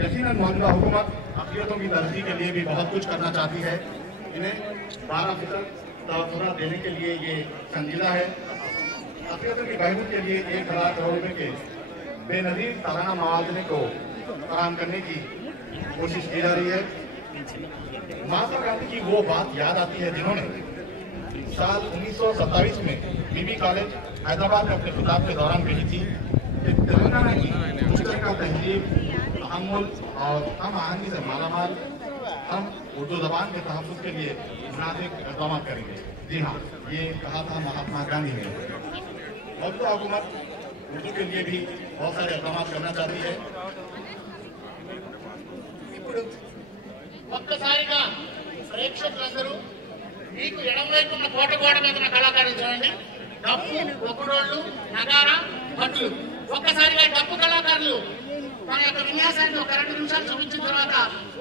यकीनन मौजूदा हुकूमत अक़लियतों की तरक्की के लिए भी बहुत कुछ करना चाहती है। इन्हें 12% तवज्जो देने के लिए ये संजीदा है। अक़लियतों की बहबूद के लिए 1,000 करोड़ रुपए के बेनज़ीर सालाना मुआवजे को फराहम करने की कोशिश की जा रही है। महात्मा गांधी की वो बात याद आती है जिन्होंने साल 1927 में बीबी कॉलेज हैदराबाद में अपने खिताब के दौरान कही थी कि तेलंगाना की मुश्तरका तहजीब, तहम्मुल और हम आहंगी से मालामाल हम उर्दू जबान के तहफ़्फ़ुज़ के लिए मुनासिब इक़दाम करेंगे। जी हाँ, ये कहा था महात्मा गांधी ने। मौजूदा हुकूमत उर्दू के लिए भी बहुत सारे इक़दाम करना चाहती है। ఒక్కసారిగా ప్రేక్షకులందరూ మీకు ఎడమవైపు ఉన్న కోట గోడ మీద ఉన్న కళాకారులు చూడండి. డప్పు, ఒక్కడోళ్ళు, నగారా, భట్లు. ఒక్కసారిగా డప్పు కళాకారులు మన యొక్క విన్యాసాన్ని ఒక 2 నిమిషాలు చూపించిన తర్వాత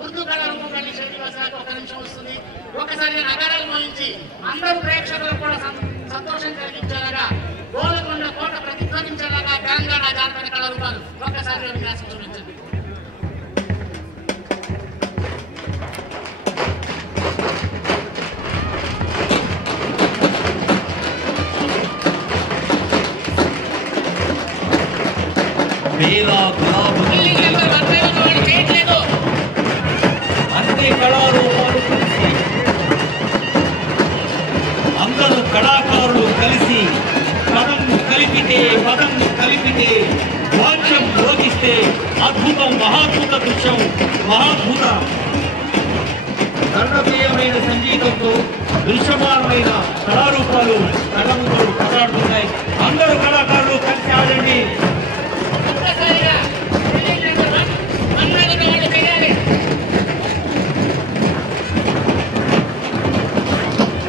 ఉర్దూ కళారూపకాన్ని శ్రీనివాసరావుకి 1 నిమిషం వస్తుంది. ఒక్కసారిగా నగారాలు మోయించి అందరూ ప్రేక్షకులకు కూడా సంతోషం కలిగించేలాగా గోలకొండ కోట ప్రతిధ్వనించేలాగా తెలంగాణ జానపద కళారూపాలు ఒక్కసారిగా విన్యాసం చూపించండి. అన్ని కళారూపాలు కలిసి అందరూ కళాకారులు కలిసి పదం కలిపితే వాక్యం భోగిస్తే అద్భుతం, మహాద్భుత దృశ్యం, మహాద్భుత దండప్రియమైన సంగీతంతో దృశ్యమానమైన కళారూపాలు కళంతో కథాడుతున్నాయి. అందరూ కళాకారులు కలిసి ఆడండి.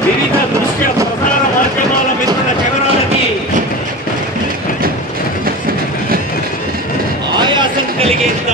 వివిధ దృశ్య ప్రసార మాధ్యమాల మిత్రుల కెమెరాలకి ఆయాసం కలిగేంత